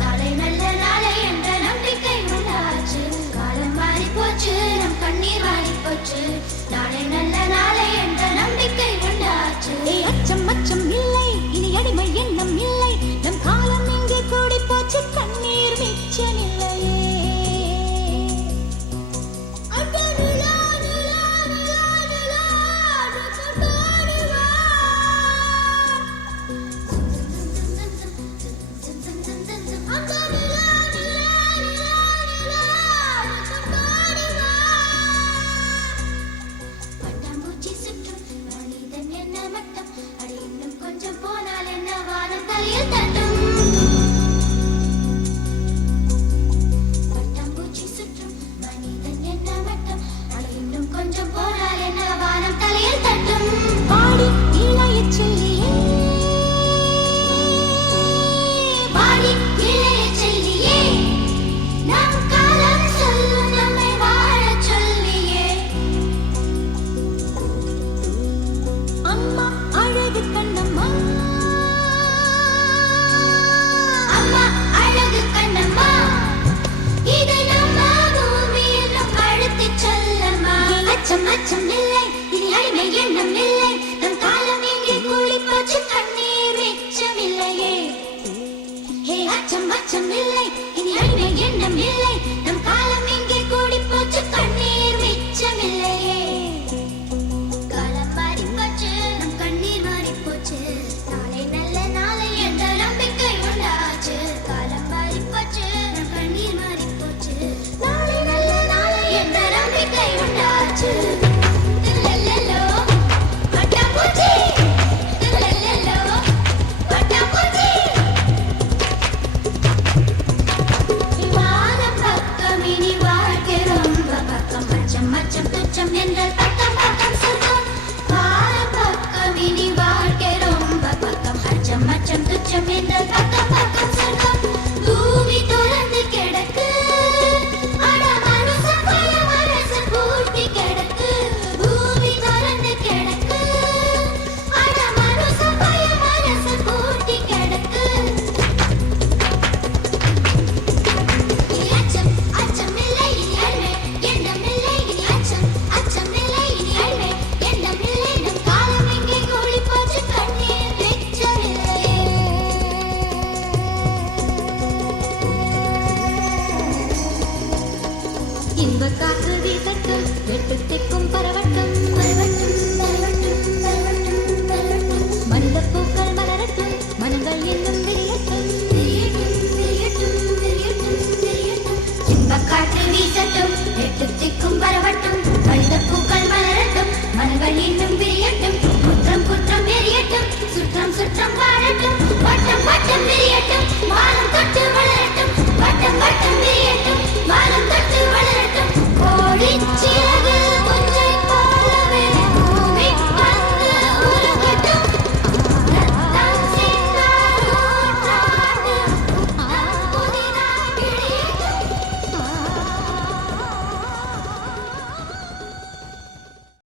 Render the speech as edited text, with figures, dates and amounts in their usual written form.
நாளை நல்ல நாளை என்ற நம்பிக்கை உண்டாச்சு. காலம் மாறி போச்சு, நம் கண்ணீர் மாறி போச்சு. நாளை நல்ல நாளை என்ற நம்பிக்கை உண்டாச்சு. அச்சம் அச்சம் இல்லை, இனி அடிமை எண்ணம் இல்லை. நம் காலம் இங்கே கூடி போச்சு, கண்ணீர் மிச்சமில்லையே. அச்சம் இல்லை, இனி அடிமை எண்ணம் இல்லை. நம் காலம் இங்கே கூடி போச்சு, கண்ணீர் மிச்சமில்லையே. அச்சம் இல்லை, இனி அடிமை எண்ணம் இல்லை. நம் காலம் இங்கே கூடி போச்சு, கண்ணீர் மிச்சமில்லையே. காலம் மாறி போச்சு, நம் கண்ணீர் மாறி போச்சு. நாளை நல்ல நாளை என்ற நம்பிக்கை உண்டாச்சு. காலம் மாறி போச்சு, நம் கண்ணீர் மாறி போச்சு. நாளை நல்ல நாளை என்ற நம்பிக்கை உண்டாச்சு. என்றால் பக்கம் பக்கம் சொர்க்கம். வாரம் பக்கம் இனி வாழ்க்கை ரொம்ப பக்கம். அச்சம் துச்சம் என்றால் பக்கம் பக்கம் சொர்க்கம். பூமி தொடர்ந்து கிடக்கு, அட மனுஷன் பய மனசு பூட்டி கிடக்கு. பூமி தொடர்ந்து கிடக்கு, அட மனுஷன் பய மனசு பூட்டி கிடக்கு. அச்சம் இல்லை, இனி அடிமை எண்ணம் இல்லை. இனி அச்சம் இல்லை, இனி அடிமை எண்ணம் இல்லை. நம் காலம் இங்கே கூடி போச்சு, கண்ணீர் மிச்சமில்லையே. இன்ப காற்று வீசட்டும், எட்டு திக்கும் பரவட்டும்.